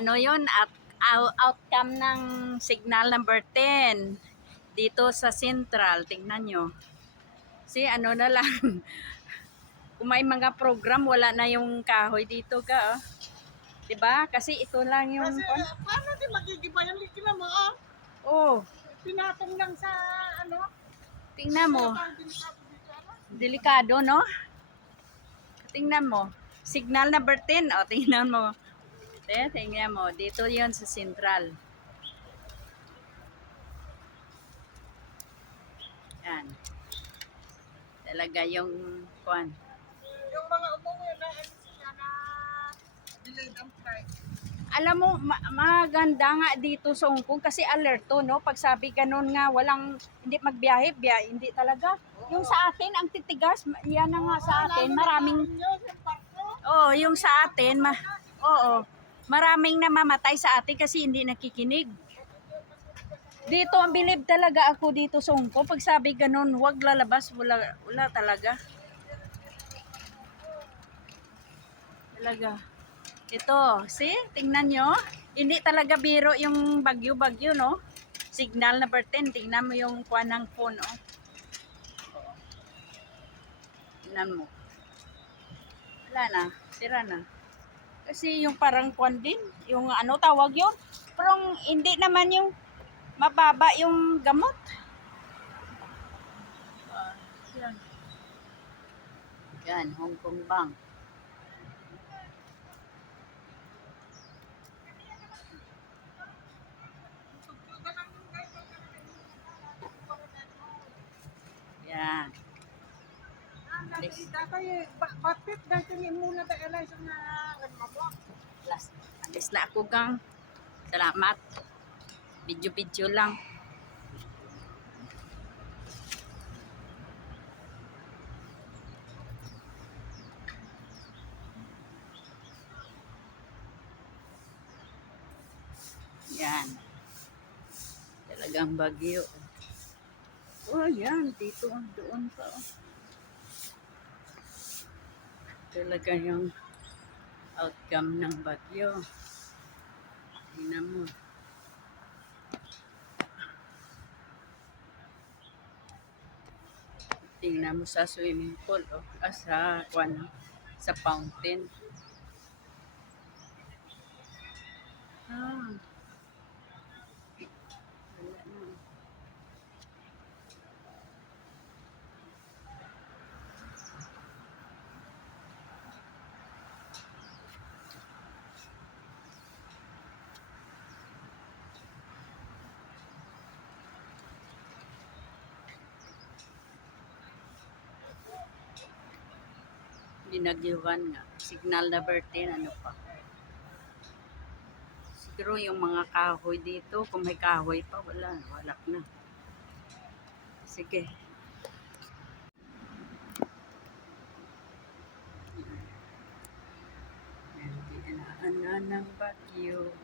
Ano yun, at outcome ng signal number 10 dito sa Central. Tingnan nyo. Si ano na lang. Kung may mga program, wala na yung kahoy dito ka. Oh. Diba? Kasi ito lang yung... Kasi paano di magigiba yung likina mo, oh? Oh, Pinatong lang sa, ano? tingnan mo. Parang delikado dito, ano? Delikado, no? Tingnan mo. Signal number 10. O, tingnan mo. Tingnan mo. Dito yon sa Central. Yan. Talaga yung kuan. Yung mga umuwi na, ano sila na delayed ang flight. Alam mo, maganda nga dito sa Hong Kong kasi alerto, no? Pag sabi ganun nga, walang, hindi magbiyahe, biyahe, hindi talaga. Yung sa atin, ang titigas, yan na nga sa atin, maraming, oh, yung sa atin, oo, maraming namamatay sa atin kasi hindi nakikinig. Dito, ang bilib talaga ako dito sa Hong Kong. Pag sabi ganun, huwag lalabas, wala talaga. Talaga. Ito, see? Tingnan nyo. Hindi talaga biro yung bagyo-bagyo, no? Signal number 10. Tingnan mo yung kuha ng phone, oh. Tingnan mo. Wala na. Sira na. Kasi yung parang kuwan din. Yung ano tawag yun. Pero hindi naman yung mababa yung gamot. Yan. Yan, Hong Kong Bank. Yan. Bakit dahil kami muna tayo lang sa mablock? Last. Alis na ako gang. Salamat. Video-video lang. Yan. Talagang bagyo. Oh, yan. Dito, doon pa. Oh. Talaga yung outcome ng bagyo. Tingnan mo. Tingnan mo sa swimming pool. Oh. Sa fountain. Ah. Wala na. Binagyuhan nga. Signal number 10, ano pa. Siguro yung mga kahoy dito, kung may kahoy pa, wala na. Sige. Dinaanan ng bagyo.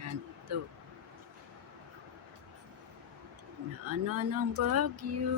Yan, ito. Dinaanan ng bagyo.